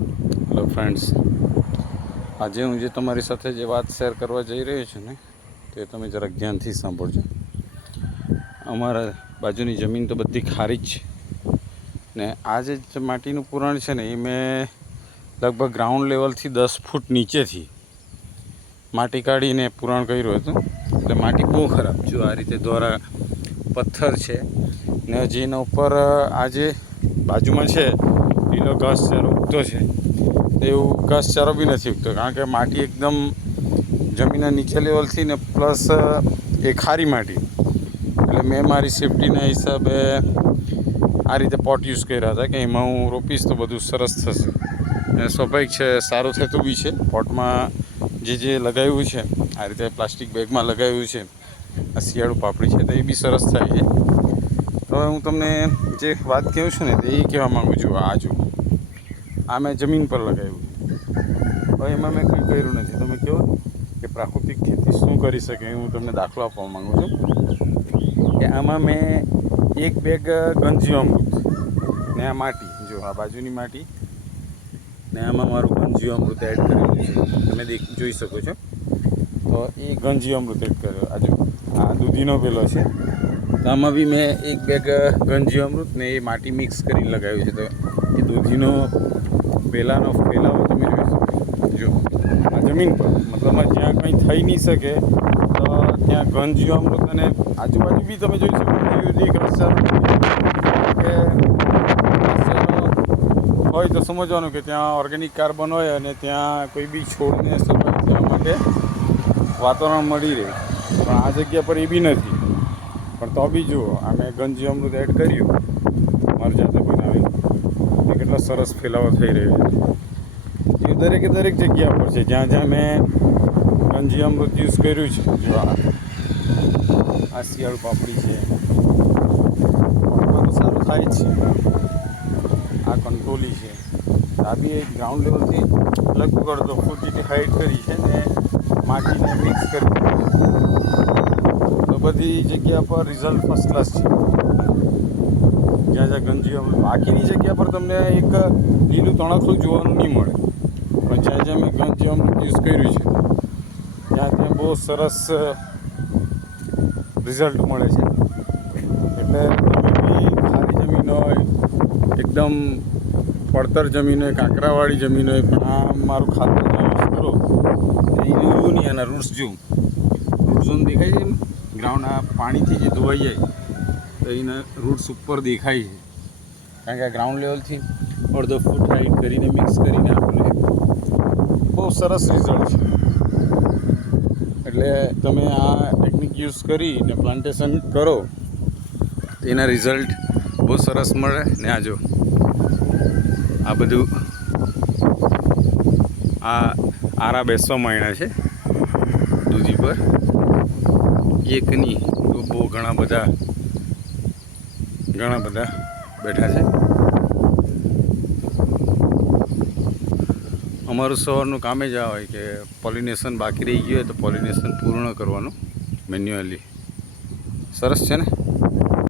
Hello friends આજે હું જે તમારી સાથે જે વાત શેર કરવા જઈ રહ્યો છું ને, તે તમે જરાક ધ્યાનથી સાંભળજો. અમારા બાજુની જમીન તો બધી ખારી જ છે. ને આ જે માટીનું પુરાણ છે ને, એ મેં લગભગ ગ્રાઉન્ડ લેવલથી દસ ફૂટ નીચેથી માટી કાઢીને પુરાણ કર્યું હતું. એટલે માટી બહુ ખરાબ જો આ રીતે દ્વારા પથ્થર છે ને હજી એના ઉપર આજે બાજુમાં છે લીલો ઘાસચારો ઉગતો છે. એવું ઘાસચારો બી નથી ઉગતો, કારણ કે માટી એકદમ જમીનના નીચે લેવલથી ને પ્લસ એ ખારી માટી. એટલે મેં મારી સેફટીના હિસાબે આ રીતે પોટ યુઝ કર્યા હતા કે એમાં હું રોપીશ તો બધું સરસ થશે. અને સ્વાભાવિક છે, સારું થતું બી છે. પોટમાં જે જે લગાવ્યું છે, આ રીતે પ્લાસ્ટિક બેગમાં લગાવ્યું છે, આ શિયાળુ પાપડી છે, તો એ બી સરસ થાય છે. હવે હું તમને જે વાત કહું છું ને, તે એ કહેવા માગું છું આ જો આ મેં જમીન પર લગાવ્યું. હવે એમાં મેં કંઈ કર્યું નથી. તમે કહો કે પ્રાકૃતિક ખેતી શું કરી શકે હું તમને દાખલો આપવા માગું છું. કે આમાં મેં એક બેગ ગંજીઅમૃત ને આ માટી, જો આ બાજુની માટી ને આમાં મારું ગંજીઅમૃત એડ કરેલું છે. તમે દેખ, જોઈ શકો છો. તો એ ગંજીઅમૃત એડ કર્યો. આજુ આ દૂધીનો પેલો છે. તો આમાં બી મેં એક બેગ ગંજીવામૃત ને એ માટી મિક્સ કરીને લગાવ્યું છે. તો એ દૂધીનો પહેલાંનો ફેલાવો તમે જો, આ જમીન પર, મતલબ જ્યાં કંઈ થઈ નહીં શકે, તો ત્યાં ગંજીવામૃત અને આજુબાજુ બી તમે જોઈ શકો યુરિક અસર કે હોય તો સમજવાનું કે ત્યાં ઓર્ગેનિક કાર્બન હોય અને ત્યાં કોઈ બી છોડને સર્વાઈવ કરવા માટે વાતાવરણ મળી રહે. પણ આ જગ્યા પર એ બી નથી. પણ તો બી જુઓ આ મેં ગંજી અમૃત એડ કર્યું. મારી જાતે બનાવી. એ કેટલો સરસ ફેલાવો થઈ રહ્યો છે. એ દરેકે દરેક જગ્યા પર છે. જ્યાં જ્યાં મેં ગંજી અમૃત યુઝ કર્યું છે. જો આ શિયાળુ પાપડી છે. બધું સારું થાય છે. આ કંટોલી છે. આ બી એક ગ્રાઉન્ડ લેવલથી લગભગ અડધો ફૂટ જેટલી હાઈટ કરી છે ને માટીને મિક્સ કરી. તો બધી જગ્યા પર રિઝલ્ટ ફર્સ્ટ ક્લાસ છે. જ્યાં જ્યાં ગંજીઓ બાકીની જગ્યા પર તમને એક લીલું તણખલું જોવાનું નહીં મળે. પણ જ્યાં જ્યાં મેં ગંજીઓ યુઝ કર્યું છે, ત્યાં ત્યાં બહુ સરસ રિઝલ્ટ મળે છે. એટલે તમે ખારી જમીન હોય, એકદમ પડતર જમીન હોય, કાંકરાવાળી જમીન હોય, પણ આ મારું ખાતર યુઝ કરો. તો એ એવું નહીં એના રૂટ્સ જોઉં. રૂટ ઝોન દેખાય છે ગ્રાઉન્ડ આ પાણીથી જે ધોવાઈ જાય, તો એના રૂટ્સ ઉપર દેખાય છે. કારણ કે આ ગ્રાઉન્ડ લેવલથી અડધો ફૂટ હાઈટ કરીને મિક્સ કરીને આપણે બહુ સરસ રિઝલ્ટ છે. એટલે તમે આ ટેકનિક યુઝ કરીને પ્લાન્ટેશન કરો, તો એના રિઝલ્ટ બહુ સરસ મળે ને આ જો. આ બધું આ આરા બેસવા માંડ્યા છે દૂધી પર. એકની તો બહુ ઘણા બધા ઘણા બધા બેઠા છે. અમારું સવારનું કામે જ આ હોય કે પોલિનેશન બાકી રહી ગયું હોય તો પોલિનેશન પૂર્ણ કરવાનું મેન્યુઅલી. સરસ છે ને?